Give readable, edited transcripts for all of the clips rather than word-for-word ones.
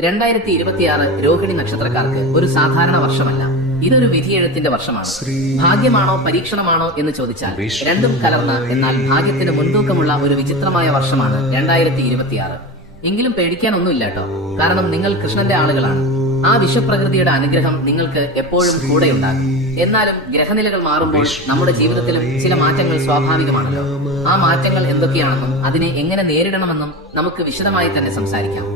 2026 രോഹിണി നക്ഷത്രക്കാർക്ക് ഒരു സാധാരണ വർഷമല്ല. ഇതൊരു വിധിയെഴുത്തിന്റെ വർഷമാണ്. ഭാഗ്യമാണോ പരീക്ഷണമാണോ എന്ന് ചോദിച്ചാൽ രണ്ടും കലർന്ന എന്നാൽ ഭാഗ്യത്തിന് മുൻതൂക്കമുള്ള ഒരു വിചിത്രമായ വർഷമാണ് 2026. എങ്കിലും പേടിക്കാനൊന്നുമില്ല കേട്ടോ. കാരണം നിങ്ങൾ കൃഷ്ണന്റെ ആളുകളാണ്. ആ വിശ്വപ്രകൃതിയുടെ അനുഗ്രഹം നിങ്ങൾക്ക് എപ്പോഴും കൂടെയുണ്ടാകും. എന്നാലും ഗ്രഹനിലകൾ മാറുമ്പോൾ നമ്മുടെ ജീവിതത്തിലും ചില മാറ്റങ്ങൾ സ്വാഭാവികമാണല്ലോ. ആ മാറ്റങ്ങൾ എന്തൊക്കെയാണെന്നും അതിനെ എങ്ങനെ നേരിടണമെന്നും നമുക്ക് വിശദമായി തന്നെ സംസാരിക്കാം.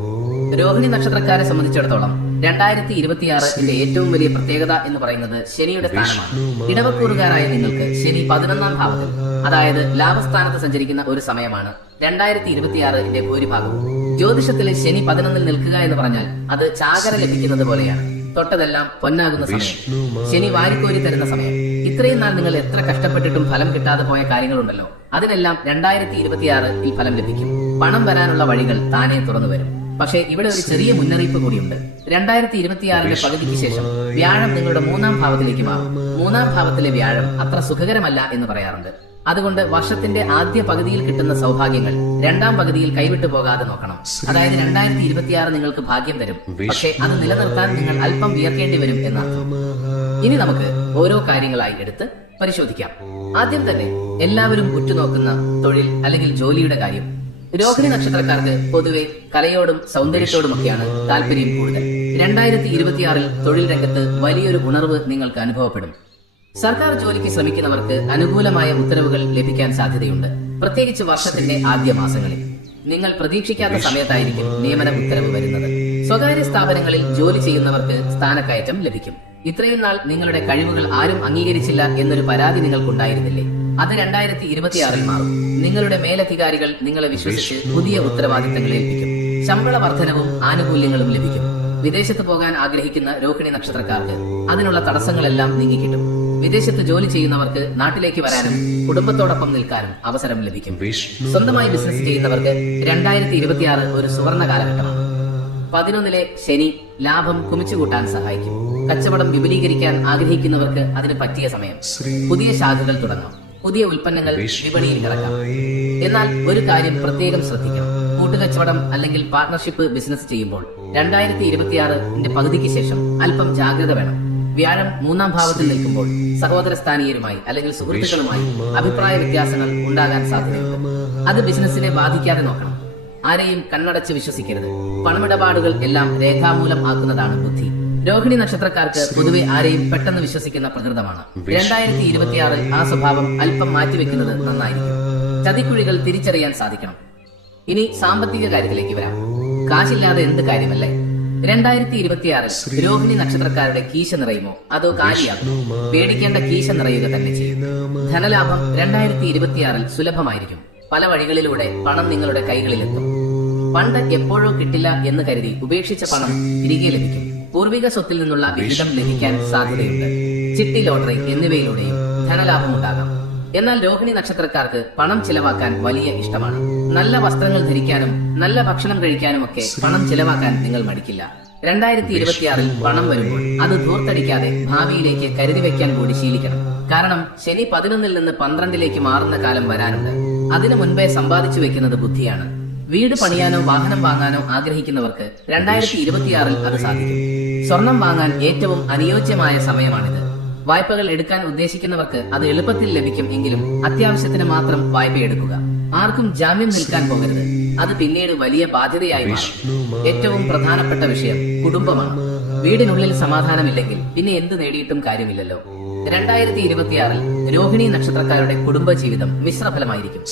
രോഹിണി നക്ഷത്രക്കാരെ സംബന്ധിച്ചിടത്തോളം 2026 ഏറ്റവും വലിയ പ്രത്യേകത എന്ന് പറയുന്നത് ശനിയുടെ സ്ഥാനമാണ്. ഇടവക്കൂറുകാരായ നിങ്ങൾക്ക് ശനി 11ാം ഭാവത്തിൽ, അതായത് ലാഭസ്ഥാനത്ത് സഞ്ചരിക്കുന്ന ഒരു സമയമാണ് 2026 ഭൂരിഭാഗവും. ജ്യോതിഷത്തിലെ ശനി 11ൽ നിൽക്കുക എന്ന് പറഞ്ഞാൽ അത് ചാകര ലഭിക്കുന്നത് പോലെയാണ്. തൊട്ടതെല്ലാം പൊന്നാകുന്ന സമയം, ശനി വാരിക്കോരി തരുന്ന സമയം. ഇത്രയും നാൾ നിങ്ങൾ എത്ര കഷ്ടപ്പെട്ടിട്ടും ഫലം കിട്ടാതെ പോയ കാര്യങ്ങളുണ്ടല്ലോ, അതിനെല്ലാം 2026 ഫലം ലഭിക്കും. പണം വരാനുള്ള വഴികൾ താനേ തുറന്നു വരും. പക്ഷേ ഇവിടെ ഒരു ചെറിയ മുന്നറിയിപ്പ് കൂടിയുണ്ട്. 2026 പകുതിക്ക് ശേഷം വ്യാഴം നിങ്ങളുടെ 3ാം ഭാവത്തിലേക്ക് മാറും. 3ാം ഭാവത്തിലെ വ്യാഴം അത്ര സുഖകരമല്ല എന്ന് പറയാറുണ്ട്. അതുകൊണ്ട് വർഷത്തിന്റെ ആദ്യ പകുതിയിൽ കിട്ടുന്ന സൗഭാഗ്യങ്ങൾ 2ാം പകുതിയിൽ കൈവിട്ടു പോകാതെ നോക്കണം. അതായത് 2026 നിങ്ങൾക്ക് ഭാഗ്യം തരും, പക്ഷേ അത് നിലനിർത്താൻ നിങ്ങൾ അല്പം വിയർക്കേണ്ടി വരും എന്നർത്ഥം. ഇനി നമുക്ക് ഓരോ കാര്യങ്ങളായി എടുത്ത് പരിശോധിക്കാം. ആദ്യം തന്നെ എല്ലാവരും ഉറ്റുനോക്കുന്ന തൊഴിൽ അല്ലെങ്കിൽ ജോലിയുടെ കാര്യം. രോഹിണി നക്ഷത്രക്കാർക്ക് പൊതുവെ കലയോടും സൗന്ദര്യത്തോടുമൊക്കെയാണ് താല്പര്യം കൂടുതൽ. 2026 തൊഴിൽ രംഗത്ത് വലിയൊരു ഉണർവ് നിങ്ങൾക്ക് അനുഭവപ്പെടും. സർക്കാർ ജോലിക്ക് ശ്രമിക്കുന്നവർക്ക് അനുകൂലമായ ഉത്തരവുകൾ ലഭിക്കാൻ സാധ്യതയുണ്ട്. പ്രത്യേകിച്ച് വർഷത്തിന്റെ ആദ്യ മാസങ്ങളിൽ നിങ്ങൾ പ്രതീക്ഷിക്കാത്ത സമയത്തായിരിക്കും നിയമന ഉത്തരവ് വരുന്നത്. സ്വകാര്യ സ്ഥാപനങ്ങളിൽ ജോലി ചെയ്യുന്നവർക്ക് സ്ഥാനക്കയറ്റം ലഭിക്കും. ഇത്രയും നാൾ നിങ്ങളുടെ കഴിവുകൾ ആരും അംഗീകരിച്ചില്ല എന്നൊരു പരാതി നിങ്ങൾക്കുണ്ടായിരുന്നില്ലേ? അത് 2026 മാറും. നിങ്ങളുടെ മേലധികാരികൾ നിങ്ങളെ വിശ്വസിച്ച് പുതിയ ഉത്തരവാദിത്തങ്ങൾ ഏൽപ്പിക്കും. ശമ്പള വർധനവും ആനുകൂല്യങ്ങളും ലഭിക്കും. വിദേശത്ത് പോകാൻ ആഗ്രഹിക്കുന്ന രോഹിണി നക്ഷത്രക്കാർക്ക് അതിനുള്ള തടസ്സങ്ങളെല്ലാം നീങ്ങിക്കിട്ടും. വിദേശത്ത് ജോലി ചെയ്യുന്നവർക്ക് നാട്ടിലേക്ക് വരാനും കുടുംബത്തോടൊപ്പം നിൽക്കാനും അവസരം ലഭിക്കും. സ്വന്തമായി ബിസിനസ് ചെയ്യുന്നവർക്ക് 2026 ഒരു സുവർണ കാലഘട്ടമാണ്. 11ലെ ശനി ലാഭം കുമിച്ചുകൂട്ടാൻ സഹായിക്കും. കച്ചവടം വിപുലീകരിക്കാൻ ആഗ്രഹിക്കുന്നവർക്ക് അതിന് പറ്റിയ സമയം. പുതിയ ശാഖകൾ തുടങ്ങാം. പുതിയ ഉൽപ്പന്നങ്ങൾ വിപണിയിൽ ഇറക്കാം. എന്നാൽ ഒരു കാര്യം പ്രത്യേകം ശ്രദ്ധിക്കണം. കൂട്ടുകച്ചവടം അല്ലെങ്കിൽ പാർട്ണർഷിപ്പ് ബിസിനസ് ചെയ്യുമ്പോൾ 2026 പകുതിക്ക് ശേഷം അല്പം ജാഗ്രത വേണം. വ്യാഴം 3ാം ഭാവത്തിൽ നിൽക്കുമ്പോൾ സഹോദരസ്ഥാനീയരുമായി അല്ലെങ്കിൽ സുഹൃത്തുക്കളുമായി അഭിപ്രായ വ്യത്യാസങ്ങൾ ഉണ്ടാകാൻ സാധ്യതയുണ്ട്. അത് ബിസിനസിനെ ബാധിക്കാതെ നോക്കണം. ആരെയും കണ്ണടച്ച് വിശ്വസിക്കരുത്. പണമിടപാടുകൾ എല്ലാം രേഖാമൂലം ആക്കുന്നതാണ് ബുദ്ധി. രോഹിണി നക്ഷത്രക്കാർക്ക് പൊതുവെ ആരെയും പെട്ടെന്ന് വിശ്വസിക്കുന്ന പ്രകൃതമാണ്. 2026 ആ സ്വഭാവം അല്പം മാറ്റിവെക്കുന്നത് നന്നായിരിക്കും. ചതിക്കുഴികൾ തിരിച്ചറിയാൻ സാധിക്കണം. ഇനി സാമ്പത്തിക കാര്യത്തിലേക്ക് വരാം. കാശില്ലാതെ എന്ത് കാര്യമല്ലേ? 2026 രോഹിണി നക്ഷത്രക്കാരുടെ കീശ നിറയുമോ അതോ കാലിയാകുമോ? പേടിക്കേണ്ട, കീശ നിറയുക തന്നെ ചെയ്യും. ധനലാഭം 2026 സുലഭമായിരിക്കും. പല വഴികളിലൂടെ പണം നിങ്ങളുടെ കൈകളിലെത്തും. പണ്ട് എപ്പോഴോ കിട്ടില്ല എന്ന് കരുതി ഉപേക്ഷിച്ച പണം തിരികെ ലഭിക്കും. പൂർവിക സ്വത്തിൽ നിന്നുള്ള വിഹിതം ലഭിക്കാൻ സാധ്യതയുണ്ട്. ചിട്ടി, ലോട്ടറി എന്നിവയിലൂടെയും ധനലാഭമുണ്ടാകാം. എന്നാൽ രോഹിണി നക്ഷത്രക്കാർക്ക് പണം ചിലവാക്കാൻ വലിയ ഇഷ്ടമാണ്. നല്ല വസ്ത്രങ്ങൾ ധരിക്കാനും നല്ല ഭക്ഷണം കഴിക്കാനും ഒക്കെ പണം ചിലവാക്കാൻ നിങ്ങൾ മടിക്കില്ല. 2026 പണം വരുമ്പോൾ അത് ധൂർത്തടിക്കാതെ ഭാവിയിലേക്ക് കരുതി വെക്കാൻ കൂടി ശീലിക്കണം. കാരണം ശനി 11ൽ നിന്ന് 12ലേക്ക് മാറുന്ന കാലം വരാനുണ്ട്. അതിനു മുൻപേ സമ്പാദിച്ചു വെക്കുന്നത് ബുദ്ധിയാണ്. വീട് പണിയാനോ വാഹനം വാങ്ങാനോ ആഗ്രഹിക്കുന്നവർക്ക് 2026 അത് സാധിക്കും. സ്വർണം വാങ്ങാൻ ഏറ്റവും അനുയോജ്യമായ സമയമാണിത്. വായ്പകൾ എടുക്കാൻ ഉദ്ദേശിക്കുന്നവർക്ക് അത് എളുപ്പത്തിൽ ലഭിക്കും. എങ്കിലും അത്യാവശ്യത്തിന് മാത്രം വായ്പ എടുക്കുക. ആർക്കും ജാമ്യം നിൽക്കാൻ പോകരുത്. അത് പിന്നീട് വലിയ ബാധ്യതയായി മാറും. ഏറ്റവും പ്രധാനപ്പെട്ട വിഷയം കുടുംബമാണ്. വീടിനുള്ളിൽ സമാധാനമില്ലെങ്കിൽ പിന്നെ എന്ത് നേടിയിട്ടും കാര്യമില്ലല്ലോ. 2026 രോഹിണി നക്ഷത്രക്കാരുടെ കുടുംബജീവിതം മിശ്രഫലമായിരിക്കും.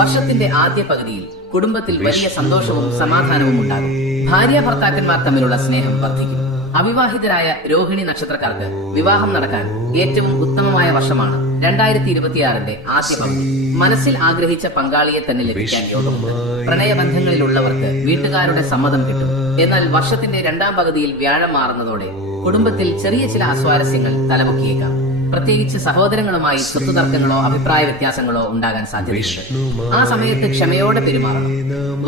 വർഷത്തിന്റെ ആദ്യ പകുതിയിൽ കുടുംബത്തിൽ വലിയ സന്തോഷവും സമാധാനവും ഉണ്ടാകും. ഭാര്യ ഭർത്താക്കന്മാർ തമ്മിലുള്ള സ്നേഹം വർദ്ധിക്കും. അവിവാഹിതരായ രോഹിണി നക്ഷത്രക്കാർക്ക് വിവാഹം നടക്കാൻ ഏറ്റവും ഉത്തമമായ വർഷമാണ് 2026 ആദ്യ പകുതി. മനസ്സിൽ ആഗ്രഹിച്ച പങ്കാളിയെ തന്നെ ലഭിക്കാൻ യോഗമുണ്ട്. പ്രണയബന്ധങ്ങളിലുള്ളവർക്ക് വീട്ടുകാരുടെ സമ്മതം കിട്ടും. എന്നാൽ വർഷത്തിന്റെ 2ാം പകുതിയിൽ വ്യാഴം മാറുന്നതോടെ കുടുംബത്തിൽ ചെറിയ ചില അസ്വാരസ്യങ്ങൾ തലമുക്കിയേക്കാം. പ്രത്യേകിച്ച് സഹോദരങ്ങളുമായി സ്വത്തുതർക്കങ്ങളോ അഭിപ്രായ വ്യത്യാസങ്ങളോ ഉണ്ടാകാൻ സാധ്യതയുണ്ട്. ആ സമയത്ത് ക്ഷമയോടെ പെരുമാറണം.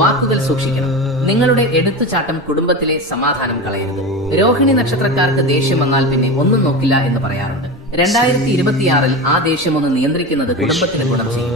വാക്കുകൾ സൂക്ഷിക്കണം. നിങ്ങളുടെ എടുത്തുചാട്ടം കുടുംബത്തിലെ സമാധാനം കളയരുത്. രോഹിണി നക്ഷത്രക്കാർക്ക് ദേഷ്യം വന്നാൽ പിന്നെ ഒന്നും നോക്കില്ല എന്ന് പറയാറുണ്ട്. 2026 ആ ദേഷ്യം ഒന്ന് നിയന്ത്രിക്കുന്നത് കുടുംബത്തിന് ഗുണം ചെയ്യും.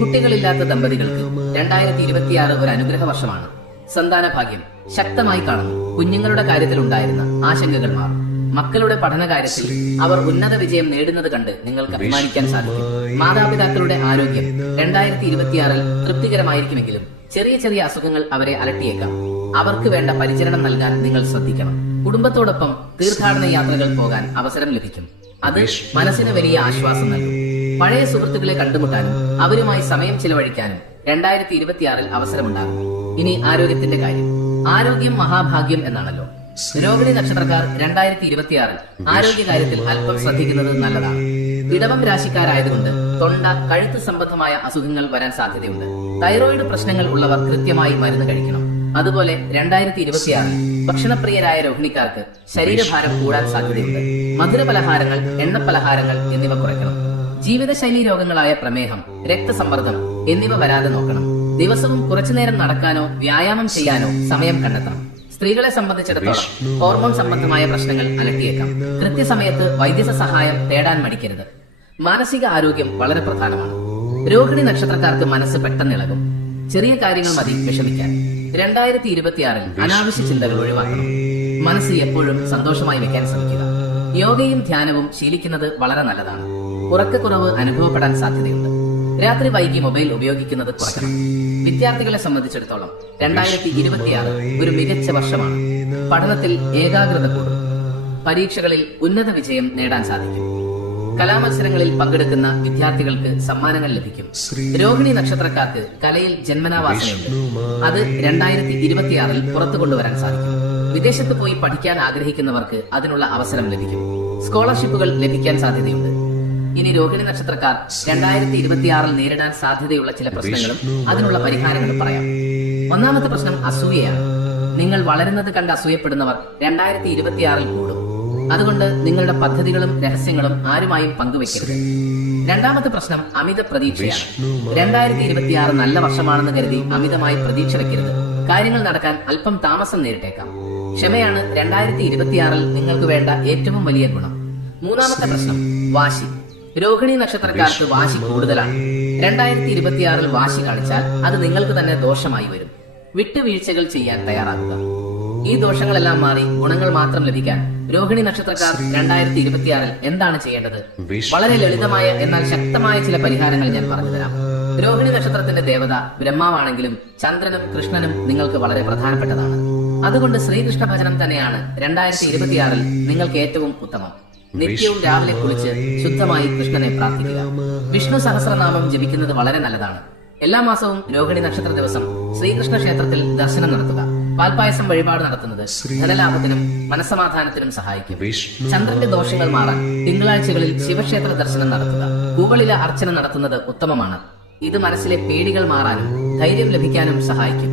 കുട്ടികളില്ലാത്ത ദമ്പതികൾക്ക് 2026 ഒരു അനുഗ്രഹ വർഷമാണ്. സന്താന ഭാഗ്യം ശക്തമായി കാണുന്നു. കുഞ്ഞുങ്ങളുടെ കാര്യത്തിൽ ഉണ്ടായിരുന്ന ആശങ്കകൾ മാറും. മക്കളുടെ പഠന കാര്യത്തിൽ അവർ ഉന്നത വിജയം നേടുന്നത് കണ്ട് നിങ്ങൾക്ക് അഭിമാനിക്കാൻ സാധിക്കും. മാതാപിതാക്കളുടെ ആരോഗ്യം 2026 തൃപ്തികരമായിരിക്കുമെങ്കിലും ചെറിയ ചെറിയ അസുഖങ്ങൾ അവരെ അലട്ടിയേക്കാം. അവർക്ക് വേണ്ട പരിചരണം നൽകാൻ നിങ്ങൾ ശ്രദ്ധിക്കണം. കുടുംബത്തോടൊപ്പം തീർത്ഥാടന യാത്രകൾ പോകാൻ അവസരം ലഭിക്കും. അത് മനസ്സിന് വലിയ ആശ്വാസം നൽകും. പഴയ സുഹൃത്തുക്കളെ കണ്ടുമുട്ടാനും അവരുമായി സമയം ചിലവഴിക്കാനും 2026 അവസരമുണ്ടാകും. ഇനി ആരോഗ്യത്തിന്റെ കാര്യം. ആരോഗ്യം മഹാഭാഗ്യം എന്നാണല്ലോ. രോഹിണി നക്ഷത്രക്കാർ 2026 ആരോഗ്യകാര്യത്തിൽ അല്പം ശ്രദ്ധിക്കുന്നത് നല്ലതാണ്. ഇടവം രാശിക്കാരായതുകൊണ്ട് തൊണ്ട, കഴുത്ത് സംബന്ധമായ അസുഖങ്ങൾ വരാൻ സാധ്യതയുണ്ട്. തൈറോയിഡ് പ്രശ്നങ്ങൾ ഉള്ളവർ കൃത്യമായി മരുന്ന് കഴിക്കണം. അതുപോലെ 2026 ഭക്ഷണപ്രിയരായ രോഹിണിക്കാർക്ക് ശരീരഭാരം കൂടാൻ സാധ്യതയുണ്ട്. മധുരപലഹാരങ്ങൾ, എണ്ണപ്പലഹാരങ്ങൾ എന്നിവ കുറയ്ക്കണം. ജീവിതശൈലി രോഗങ്ങളായ പ്രമേഹം, രക്തസമ്മർദ്ദം എന്നിവ വരാതെ നോക്കണം. ദിവസവും കുറച്ചുനേരം നടക്കാനോ വ്യായാമം ചെയ്യാനോ സമയം കണ്ടെത്തണം. സ്ത്രീകളെ സംബന്ധിച്ചിടത്തോളം ഹോർമോൺ സംബന്ധമായ പ്രശ്നങ്ങൾ അലട്ടിയേക്കാം. കൃത്യസമയത്ത് വൈദ്യ സഹായം തേടാൻ മടിക്കരുത്. മാനസിക ആരോഗ്യം വളരെ പ്രധാനമാണ്. രോഹിണി നക്ഷത്രക്കാർക്ക് മനസ്സ് പെട്ടെന്ന് ഇളകും. ചെറിയ കാര്യങ്ങൾ മതി വിഷമിക്കാൻ. 2026 അനാവശ്യ ചിന്തകൾ ഒഴിവാക്കണം. മനസ്സ് എപ്പോഴും സന്തോഷമായി വെക്കാൻ ശ്രമിക്കുക. യോഗയും ധ്യാനവും ശീലിക്കുന്നത് വളരെ നല്ലതാണ്. ഉറക്കക്കുറവ് അനുഭവപ്പെടാൻ സാധ്യതയുണ്ട്. രാത്രി വൈകി മൊബൈൽ ഉപയോഗിക്കുന്നത് കുറയ്ക്കണം. വിദ്യാർത്ഥികളെ സംബന്ധിച്ചിടത്തോളം 2026 ഒരു മികച്ച വർഷമാണ്. പഠനത്തിൽ ഏകാഗ്രത കൂടും. പരീക്ഷകളിൽ ഉന്നത വിജയം നേടാൻ സാധിക്കും. കലാമത്സരങ്ങളിൽ പങ്കെടുക്കുന്ന വിദ്യാർത്ഥികൾക്ക് സമ്മാനങ്ങൾ ലഭിക്കും. രോഹിണി നക്ഷത്രക്കാർക്ക് കലയിൽ ജന്മനാവാസനയുണ്ട്. അത് 2026 പുറത്തു കൊണ്ടുവരാൻ സാധിക്കും. വിദേശത്ത് പോയി പഠിക്കാൻ ആഗ്രഹിക്കുന്നവർക്ക് അതിനുള്ള അവസരം ലഭിക്കും. സ്കോളർഷിപ്പുകൾ ലഭിക്കാൻ സാധ്യതയുണ്ട്. ഇനി രോഹിണി നക്ഷത്രക്കാർ 2026 നേരിടാൻ സാധ്യതയുള്ള ചില പ്രശ്നങ്ങളും അതിനുള്ള പരിഹാരങ്ങളും പറയാം. ഒന്നാമത്തെ പ്രശ്നം അസൂയയാണ്. നിങ്ങൾ വളരുന്നത് കണ്ട് അസൂയപ്പെടുന്നവർ 2026 കൂടും. അതുകൊണ്ട് നിങ്ങളുടെ പദ്ധതികളും രഹസ്യങ്ങളും ആരുമായും പങ്കുവെക്കരുത്. രണ്ടാമത്തെ പ്രശ്നം അമിത പ്രതീക്ഷയാണ്. 2026 നല്ല വർഷമാണെന്ന് കരുതി അമിതമായി പ്രതീക്ഷ വെക്കരുത്. കാര്യങ്ങൾ നടക്കാൻ അല്പം താമസം നേരിട്ടേക്കാം. ക്ഷമയാണ് 2026 നിങ്ങൾക്ക് വേണ്ട ഏറ്റവും വലിയ ഗുണം. മൂന്നാമത്തെ പ്രശ്നം വാശി. രോഹിണി നക്ഷത്രക്കാർക്ക് വാശി കൂടുതലാണ്. 2026 വാശി കാണിച്ചാൽ അത് നിങ്ങൾക്ക് തന്നെ ദോഷമായി വരും. വിട്ടുവീഴ്ചകൾ ചെയ്യാൻ തയ്യാറാകുക. ഈ ദോഷങ്ങളെല്ലാം മാറി ഗുണങ്ങൾ മാത്രം ലഭിക്കാൻ രോഹിണി നക്ഷത്രക്കാർ 2026 എന്താണ് ചെയ്യേണ്ടത്? വളരെ ലളിതമായ എന്നാൽ ശക്തമായ ചില പരിഹാരങ്ങൾ ഞാൻ പറഞ്ഞുതരാം. രോഹിണി നക്ഷത്രത്തിന്റെ ദേവത ബ്രഹ്മാവാണെങ്കിലും ചന്ദ്രനും കൃഷ്ണനും നിങ്ങൾക്ക് വളരെ പ്രധാനപ്പെട്ടതാണ്. അതുകൊണ്ട് ശ്രീകൃഷ്ണ ഭജനം തന്നെയാണ് 2026 നിങ്ങൾക്ക് ഏറ്റവും ഉത്തമം. നിത്യവും രാവിലെ കുളിച്ച് ശുദ്ധമായി കൃഷ്ണനെ പ്രാർത്ഥിക്കുക. വിഷ്ണു സഹസ്രനാമം ജപിക്കുന്നത് വളരെ നല്ലതാണ്. എല്ലാ മാസവും രോഹിണി നക്ഷത്ര ദിവസം ശ്രീകൃഷ്ണ ക്ഷേത്രത്തിൽ ദർശനം നടത്തുക. പാൽപായസം വഴിപാട് നടത്തുന്നത് ധനലാഭത്തിനും മനസ്സമാധാനത്തിനും സഹായിക്കും. ചന്ദ്രന്റെ ദോഷങ്ങൾ മാറാൻ തിങ്കളാഴ്ചകളിൽ ശിവക്ഷേത്ര ദർശനം നടത്തുക. കൂവളില അർച്ചന നടത്തുന്നത് ഉത്തമമാണ്. ഇത് മനസ്സിലെ പേടികൾ മാറാനും ധൈര്യം ലഭിക്കാനും സഹായിക്കും.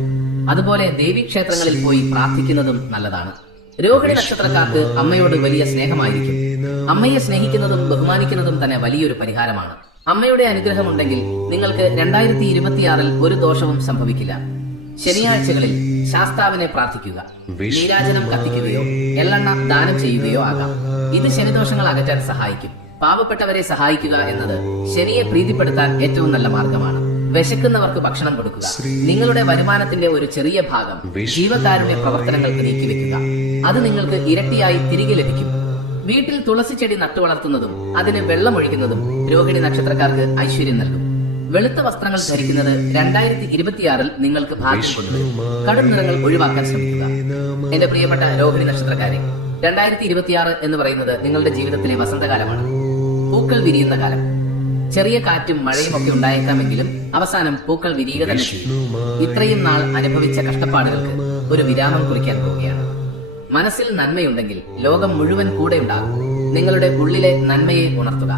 അതുപോലെ ദേവീക്ഷേത്രങ്ങളിൽ പോയി പ്രാർത്ഥിക്കുന്നതും നല്ലതാണ്. രോഹിണി നക്ഷത്രക്കാർക്ക് അമ്മയോട് വലിയ സ്നേഹമായിരിക്കും. അമ്മയെ സ്നേഹിക്കുന്നതും ബഹുമാനിക്കുന്നതും തന്നെ വലിയൊരു പരിഹാരമാണ്. അമ്മയുടെ അനുഗ്രഹമുണ്ടെങ്കിൽ നിങ്ങൾക്ക് 2026 ഒരു ദോഷവും സംഭവിക്കില്ല. ശനിയാഴ്ചകളിൽ ശാസ്താവിനെ പ്രാർത്ഥിക്കുക. നീരാജനം കത്തിക്കുകയോ എള്ളെണ്ണ ദാനം ചെയ്യുകയോ ആകാം. ഇത് ശനിദോഷങ്ങൾ അകറ്റാൻ സഹായിക്കും. പാവപ്പെട്ടവരെ സഹായിക്കുക എന്നത് ശനിയെ പ്രീതിപ്പെടുത്താൻ ഏറ്റവും നല്ല മാർഗമാണ്. വിശക്കുന്നവർക്ക് ഭക്ഷണം കൊടുക്കുക. നിങ്ങളുടെ വരുമാനത്തിന്റെ ഒരു ചെറിയ ഭാഗം ജീവകാരുണ്യ പ്രവർത്തനങ്ങൾക്ക് നീക്കിവെക്കുക. അത് നിങ്ങൾക്ക് ഇരട്ടിയായി തിരികെ ലഭിക്കും. വീട്ടിൽ തുളസി ചെടി നട്ടുവളർത്തുന്നതും അതിന് വെള്ളമൊഴിക്കുന്നതും രോഹിണി നക്ഷത്രക്കാർക്ക് ഐശ്വര്യം നൽകും. വെളുത്ത വസ്ത്രങ്ങൾ ധരിക്കുന്നത് 2026 നിങ്ങൾക്ക് ഭാഗ്യം കൊണ്ടുവരും. കടും നിറങ്ങൾ ഒഴിവാക്കാൻ ശ്രമിക്കുക. എന്റെ പ്രിയപ്പെട്ട രോഹിണി നക്ഷത്രക്കാരെ, 2026 എന്ന് പറയുന്നത് നിങ്ങളുടെ ജീവിതത്തിലെ വസന്തകാലമാണ്. പൂക്കൾ വിരിയുന്ന കാലം. ചെറിയ കാറ്റും മഴയും ഒക്കെ ഉണ്ടായേക്കാമെങ്കിലും അവസാനം പൂക്കൾ വിരിയുക തന്നെ ചെയ്യും. ഇത്രയും നാൾ അനുഭവിച്ച കഷ്ടപ്പാടുകൾക്ക് ഒരു വിരാമം കുറിക്കാൻ പോവുകയാണ്. മനസ്സിൽ നന്മയുണ്ടെങ്കിൽ ലോകം മുഴുവൻ കൂടെ ഉണ്ടാകും. നിങ്ങളുടെ ഉള്ളിലെ നന്മയെ ഉണർത്തുക.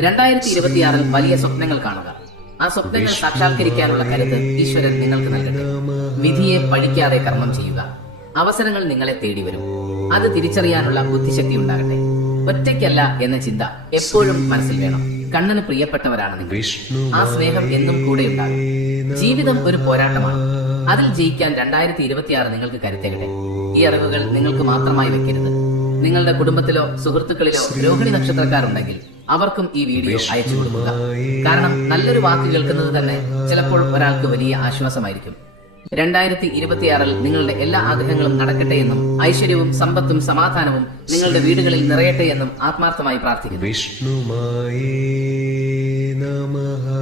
2026 വലിയ സ്വപ്നങ്ങൾ കാണുക. ആ സ്വപ്നങ്ങൾ സാക്ഷാത്കരിക്കാനുള്ള കരുത്ത് ഈശ്വരൻ നിങ്ങൾക്ക് നൽകട്ടെ. വിധിയെ പഴിക്കാതെ കർമ്മം ചെയ്യുക. അവസരങ്ങൾ നിങ്ങളെ തേടി വരും. അത് തിരിച്ചറിയാനുള്ള ബുദ്ധിശക്തി ഉണ്ടാകട്ടെ. ഒറ്റയ്ക്കല്ല എന്ന ചിന്ത എപ്പോഴും മനസ്സിൽ വേണം. കണ്ണന് പ്രിയപ്പെട്ടവരാണ് നിങ്ങൾ. ആ സ്നേഹം എന്നും കൂടെ ഉണ്ടാകും. ജീവിതം ഒരു പോരാട്ടമാണ്. അതിൽ ജയിക്കാൻ 2026 നിങ്ങൾക്ക് കരുത്തേകട്ടെ. ഈ അറിവുകൾ നിങ്ങൾക്ക് മാത്രമായി വെക്കരുത്. നിങ്ങളുടെ കുടുംബത്തിലോ സുഹൃത്തുക്കളിലോ രോഹിണി നക്ഷത്രക്കാരുണ്ടെങ്കിൽ അവർക്കും ഈ വീഡിയോ അയച്ചു കൊടുക്കുക. കാരണം നല്ലൊരു വാക്ക് കേൾക്കുന്നത് തന്നെ ചിലപ്പോൾ ഒരാൾക്ക് വലിയ ആശ്വാസമായിരിക്കും. 2026 നിങ്ങളുടെ എല്ലാ ആഗ്രഹങ്ങളും നടക്കട്ടെ എന്നും ഐശ്വര്യവും സമ്പത്തും സമാധാനവും നിങ്ങളുടെ വീടുകളിൽ നിറയട്ടെ എന്നും ആത്മാർത്ഥമായി പ്രാർത്ഥിക്കുന്നു. വിഷ്ണുമായേ നമഃ.